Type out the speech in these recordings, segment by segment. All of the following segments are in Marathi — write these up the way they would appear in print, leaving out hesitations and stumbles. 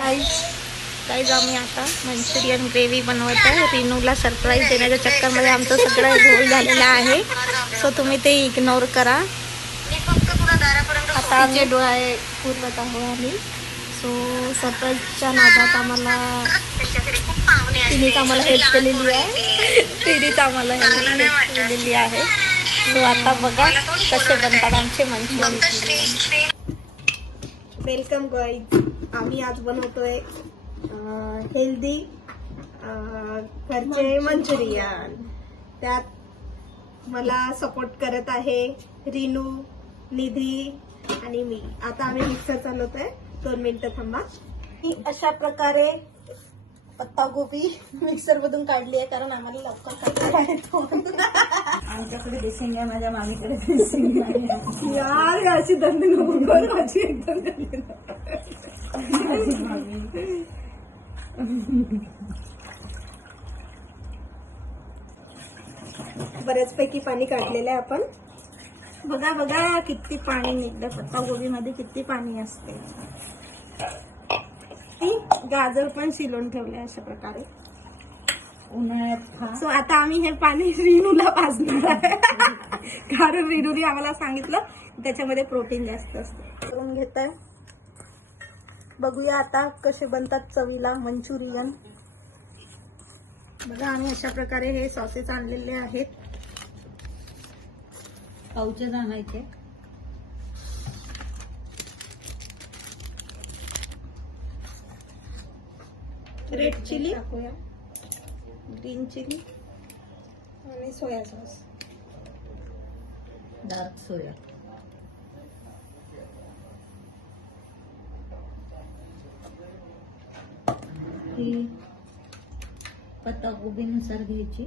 गाईज आम्ही आता मंचुरियन ग्रेव्ही बनवत आहे. रिनूला सरप्राईज देण्याच्या चक्करमध्ये आमचं सगळं घोळ झालेलं आहे. सो तुम्ही ते इग्नोर करा. आता आमचे डोळे पूर्वत आहोत आम्ही. सो सरप्राईजच्या नादात आम्हाला तिनेच आम्हाला हेल्प केलेली आहे. सो आता बघा कसे बनतात आमचे मंचुरियन. Welcome guys. आम्ही आज बनवतोय हेल्दी घरचे मंचुरियन. त्यात मला सपोर्ट करत आहे रिनू, निधी आणि मी. आता आम्ही मिक्सर चालवतोय. 2 मिनिटं थांबा. अशा प्रकारे पत्ता गोबी मिक्सर मधून काढली आहे कारण आम्हाला लवकर काढता येतो. आमच्याकडे बेसिंग आहे, माझ्या मामीकडे बेसिंग आहे. यार अशी दंड नको माझी एकदम बऱ्याचपैकी पाणी काढलेलं आहे आपण. बघा बघा किती पाणी निघलं. पत्ता गोबी मध्ये किती पाणी असते. गाजर पण शिलून ठेवले अशा प्रकारे उन्हाळ्यात. सो आता आम्ही हे पाणी रिनूला पाजणार आहे कारण रिनूने आम्हाला सांगितलं त्याच्यामध्ये प्रोटीन जास्त असते. करून घेत आहे. बघूया आता कसे बनतात चवीला मंचुरियन. बघा आम्ही अशा प्रकारे हे सॉसेस आणलेले आहेत. पावचे आणायचे. रेड चिली टाकूया, ग्रीन चिली आणि सोया सॉस, डार्क सोया. ही पत्ता गोबीनुसार घ्यायची,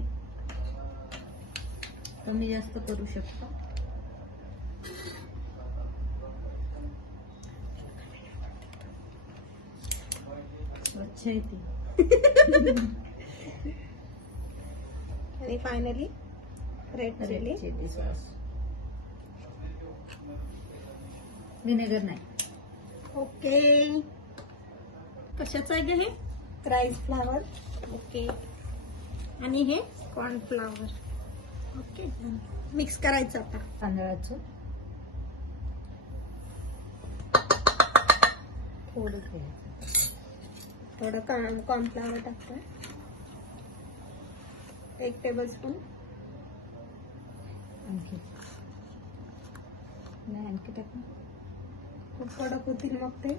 कमी जास्त करू शकता. स्वच्छ आहे ती. आणि finally red chilli sauce. Vinegar नाही. ओके. कशाचं आहे हे? Rice flour. ओके. आणि हे कॉर्न फ्लावर. ओके. मिक्स करायचं आता. तांदळाचं थोडं कॉर्न फ्लावर टाकतो. 1 टेबलस्पून. आणखी नाही, आणखी टाक. खूप कडक होतील मग ते.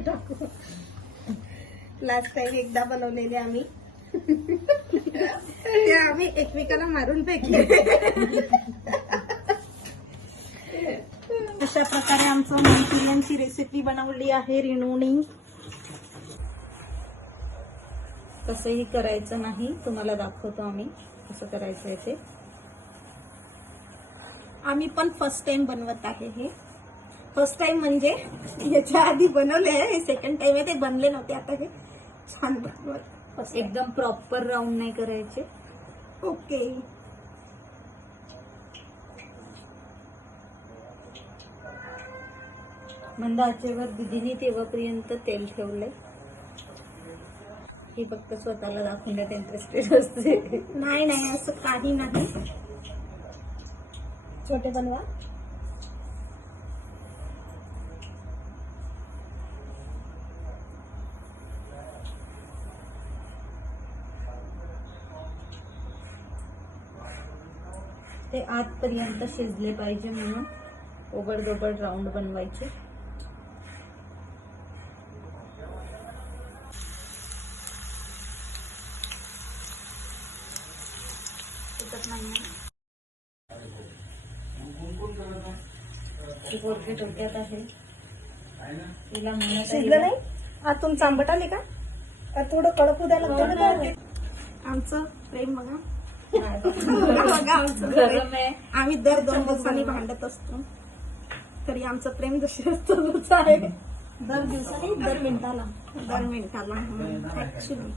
टाकू. लास्ट टाइम एकदा बनवलेले आम्ही ते आम्ही एकमेकाला मारून फेकले. अशा प्रकारे आमचं मंचुरियनची रेसिपी बनवली आहे रिनूनी. कसंही करायचं नाही, तुम्हाला दाखवतो आम्ही कसं करायचं आहे ते. आम्ही पण फर्स्ट टाइम बनवत आहे. हे फर्स्ट टाइम म्हणजे याच्या आधी बनवले आहे. हे सेकंड टाइम आहे. ते बनले नव्हते. आता हे छान बनवत. एकदम प्रॉपर राऊंड नाही करायचे. ओके. मंद आचेवर दिदीने तेव्हापर्यंत तेल ठेवलंय. ही फक्त स्वतःला दाखवण्यात इंटरेस्टेड असते. नाही नाही असं काही नाही. छोटे बनवा. ते आतपर्यंत शिजले पाहिजे म्हणून ओबड-दोबड राऊंड बनवायचे. डोक्यात आहे तिला म्हणत शिजलं नाही. आतून चांबट आले का? थोडं कडक होऊ द्यायला लागतं. आमचं प्रेम बघा. बघा आमचं गरम आहे. आम्ही दर 2 दिवसांनी भांडत असतो तरी आमचं प्रेम जशी असतं आहे. दर दिवसानी दर मिनिटाला ऍक्च्युली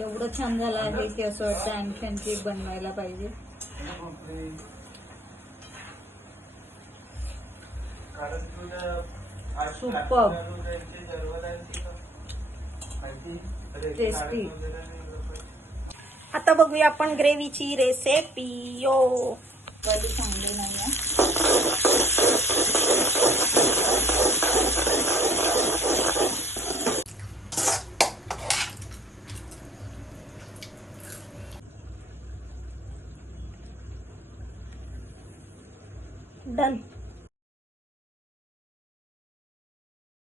एवढं छान झालं आहे की असं वाटतं आणखी आणखी बनवायला पाहिजे. Super tasty. आता बघूया आपण ग्रेव्हीची रेसिपी. यो कधी चांगली नाही. डन.